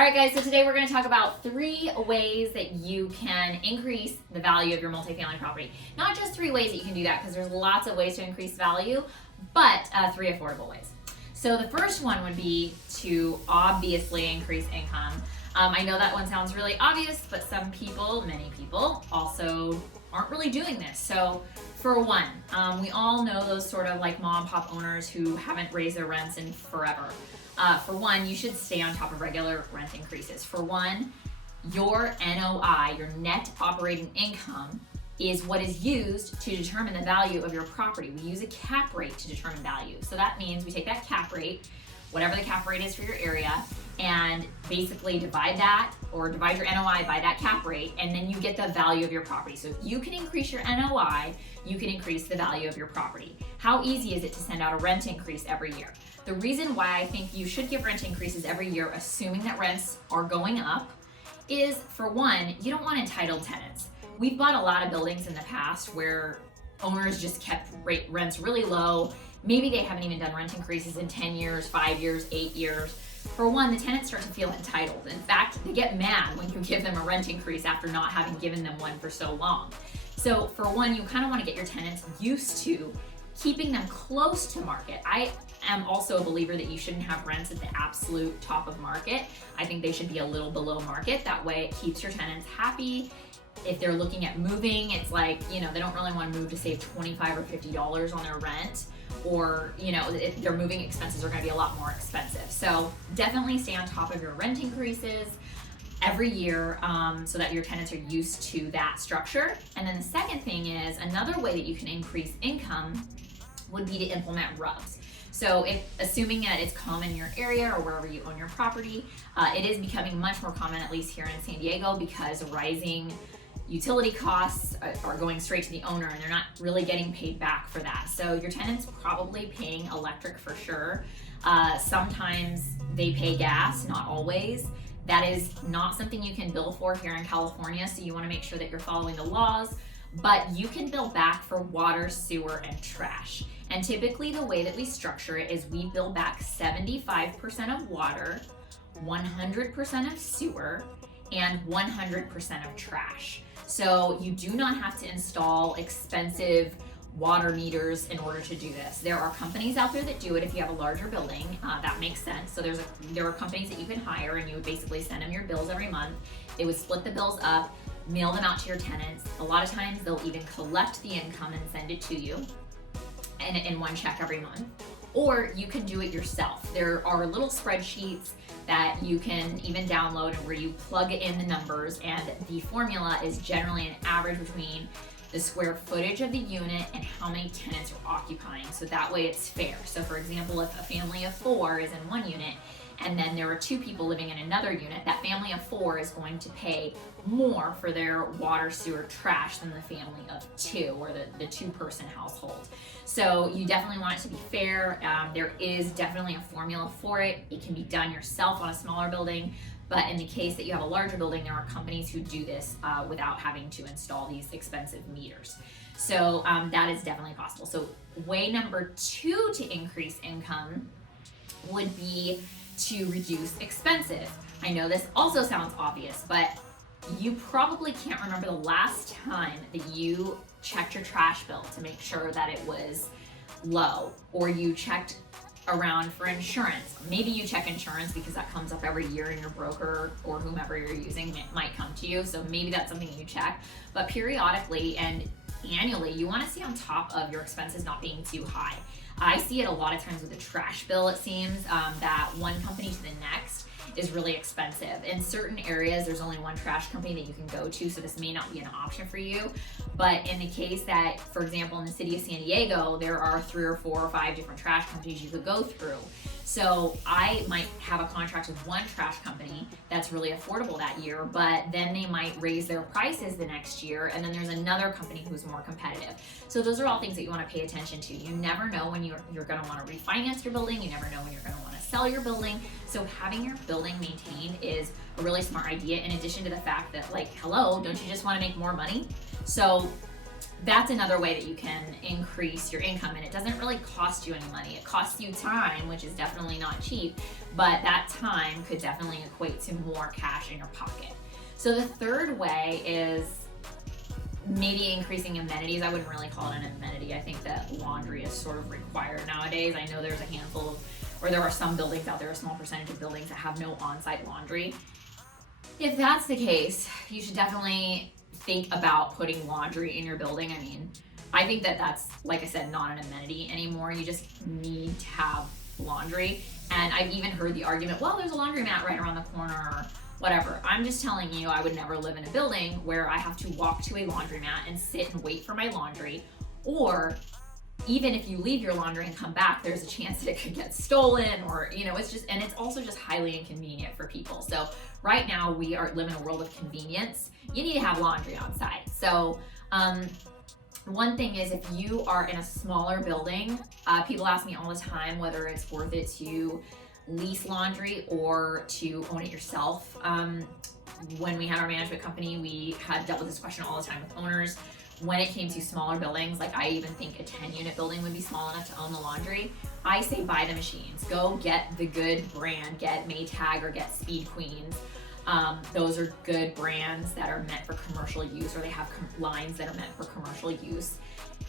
All right, guys, so today we're going to talk about 3 ways that you can increase the value of your multifamily property. Not just 3 ways that you can do that, because there's lots of ways to increase value, but 3 affordable ways. So the first one would be to obviously increase income. I know that one sounds really obvious, but some people, many people, also aren't really doing this. So for one, we all know those sort of like mom and pop owners who haven't raised their rents in forever. For one, you should stay on top of regular rent increases. For one, your NOI, your net operating income, is what is used to determine the value of your property. We use a cap rate to determine value. So that means we take that cap rate, whatever the cap rate is for your area, and basically divide that or divide your NOI by that cap rate, and then you get the value of your property. So if you can increase your NOI, you can increase the value of your property. How easy is it to send out a rent increase every year? The reason why I think you should give rent increases every year, assuming that rents are going up, is for one, you don't want entitled tenants. We've bought a lot of buildings in the past where owners just kept rents really low. Maybe they haven't even done rent increases in 10 years, 5 years, 8 years. For one, the tenants start to feel entitled. In fact, they get mad when you give them a rent increase after not having given them one for so long. So for one, you kind of want to get your tenants used to keeping them close to market. I am also a believer that you shouldn't have rents at the absolute top of market. I think they should be a little below market. That way it keeps your tenants happy. If they're looking at moving, it's like, they don't really want to move to save $25 or $50 on their rent, or, their moving expenses are going to be a lot more expensive. So definitely stay on top of your rent increases every year so that your tenants are used to that structure. And then the second thing is, another way that you can increase income would be to implement RUBS. So assuming that it's common in your area or wherever you own your property, it is becoming much more common, at least here in San Diego, because rising utility costs are going straight to the owner and they're not really getting paid back for that. So your tenant's probably paying electric for sure. Sometimes they pay gas, not always. That is not something you can bill for here in California, so you want to make sure that you're following the laws, but you can bill back for water, sewer, and trash. And typically the way that we structure it is we bill back 75% of water, 100% of sewer, and 100% of trash. So you do not have to install expensive water meters in order to do this. There are companies out there that do it if you have a larger building. That makes sense. So there are companies that you can hire, and you would basically send them your bills every month. They would split the bills up, mail them out to your tenants. A lot of times they'll even collect the income and send it to you in one check every month. Or you can do it yourself. There are little spreadsheets that you can even download where you plug in the numbers, and the formula is generally an average between the square footage of the unit and how many tenants are occupying. So that way it's fair. So for example, if a family of 4 is in one unit and then there are 2 people living in another unit, that family of 4 is going to pay more for their water, sewer, trash than the family of 2, or the 2-person household. So you definitely want it to be fair. There is definitely a formula for it. It can be done yourself on a smaller building, but in the case that you have a larger building, there are companies who do this without having to install these expensive meters. So that is definitely possible. So way number 2 to increase income would be to reduce expenses. I know this also sounds obvious, but you probably can't remember the last time that you checked your trash bill to make sure that it was low, or you checked around for insurance. Maybe you check insurance because that comes up every year, and your broker or whomever you're using might come to you. So maybe that's something you check. But periodically and annually, you want to stay on top of your expenses not being too high. I see it a lot of times with the trash bill. It seems that one company to the next is really expensive. In certain areas, there's only one trash company that you can go to, so this may not be an option for you. But in the case that, for example, in the city of San Diego, there are 3 or 4 or 5 different trash companies you could go through. So I might have a contract with one trash company that's really affordable that year, but then they might raise their prices the next year, and then there's another company who's more competitive. So those are all things that you want to pay attention to. You never know when you're going to want to refinance your building. You never know when you're going to want to sell your building. So having your building maintained is a really smart idea, in addition to the fact that, like, hello, don't you just want to make more money? So that's another way that you can increase your income, and it doesn't really cost you any money. It costs you time, which is definitely not cheap, but that time could definitely equate to more cash in your pocket. So the third way is maybe increasing amenities. I wouldn't really call it an amenity. I think that laundry is sort of required nowadays. I know there's a handful of, or there are some buildings out there, a small percentage of buildings that have no on-site laundry. If that's the case, you should definitely think about putting laundry in your building. I mean, I think that that's, like I said, not an amenity anymore. You just need to have laundry. And I've even heard the argument, well, there's a laundromat right around the corner, or whatever. I'm just telling you, I would never live in a building where I have to walk to a laundromat and sit and wait for my laundry. Or even if you leave your laundry and come back, there's a chance that it could get stolen, or, you know, it's just, and it's also just highly inconvenient for people. So right now we live in a world of convenience. You need to have laundry on site. So one thing is, if you are in a smaller building, people ask me all the time whether it's worth it to lease laundry or to own it yourself. When we had our management company, we had dealt with this question all the time with owners. When it came to smaller buildings, like I even think a 10-unit building would be small enough to own the laundry. I say buy the machines. Go get the good brand, get Maytag or get Speed Queens. Those are good brands that are meant for commercial use, or they have lines that are meant for commercial use.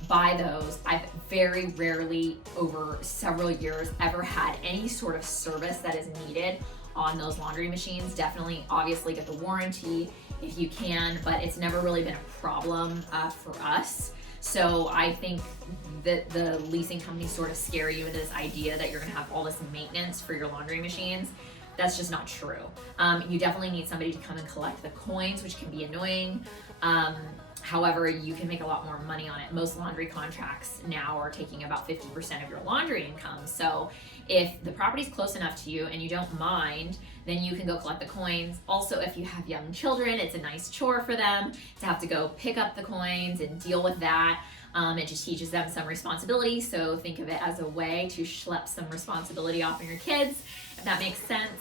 Buy those. I've very rarely over several years ever had any sort of service that is needed on those laundry machines. Definitely, obviously, get the warranty if you can, but it's never really been a problem for us. So I think that the leasing companies sort of scare you into this idea that you're gonna have all this maintenance for your laundry machines. That's just not true. You definitely need somebody to come and collect the coins, which can be annoying. However, you can make a lot more money on it. Most laundry contracts now are taking about 50% of your laundry income. So if the property's close enough to you and you don't mind, then you can go collect the coins. Also, if you have young children, it's a nice chore for them to have to go pick up the coins and deal with that. It just teaches them some responsibility. So think of it as a way to schlep some responsibility off of your kids, if that makes sense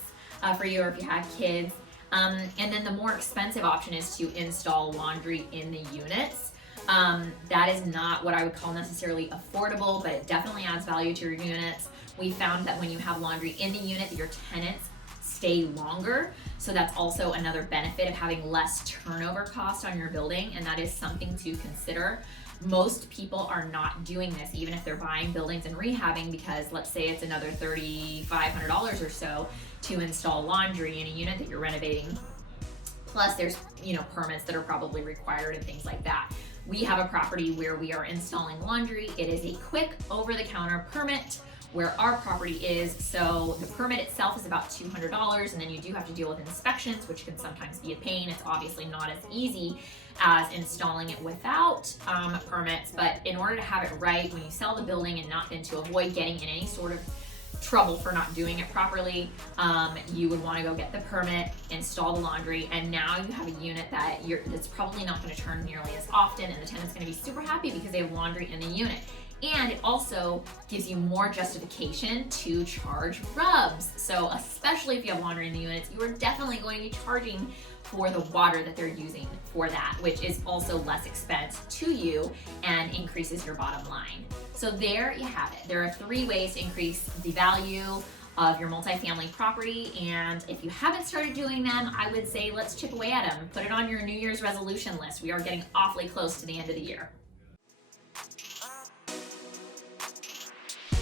for you, or if you have kids. And then the more expensive option is to install laundry in the units. That is not what I would call necessarily affordable, but it definitely adds value to your units. We found that when you have laundry in the unit, your tenants stay longer. So that's also another benefit of having less turnover cost on your building, and that is something to consider. Most people are not doing this, even if they're buying buildings and rehabbing, because let's say it's another $3,500 or so to install laundry in a unit that you're renovating. Plus there's, you know, permits that are probably required and things like that. We have a property where we are installing laundry. It is a quick over-the-counter permit where our property is. So the permit itself is about $200, and then you do have to deal with inspections, which can sometimes be a pain. It's obviously not as easy as installing it without permits, but in order to have it right when you sell the building and to avoid getting in any sort of trouble for not doing it properly, you would want to go get the permit, install the laundry, and now you have a unit that's probably not going to turn nearly as often, and the tenant's going to be super happy because they have laundry in the unit. And it also gives you more justification to charge rubs. So especially if you have laundry in the units, you are definitely going to be charging for the water that they're using for that, which is also less expense to you and increases your bottom line. So there you have it. There are 3 ways to increase the value of your multifamily property, and if you haven't started doing them, I would say let's chip away at them. Put it on your New Year's resolution list. We are getting awfully close to the end of the year.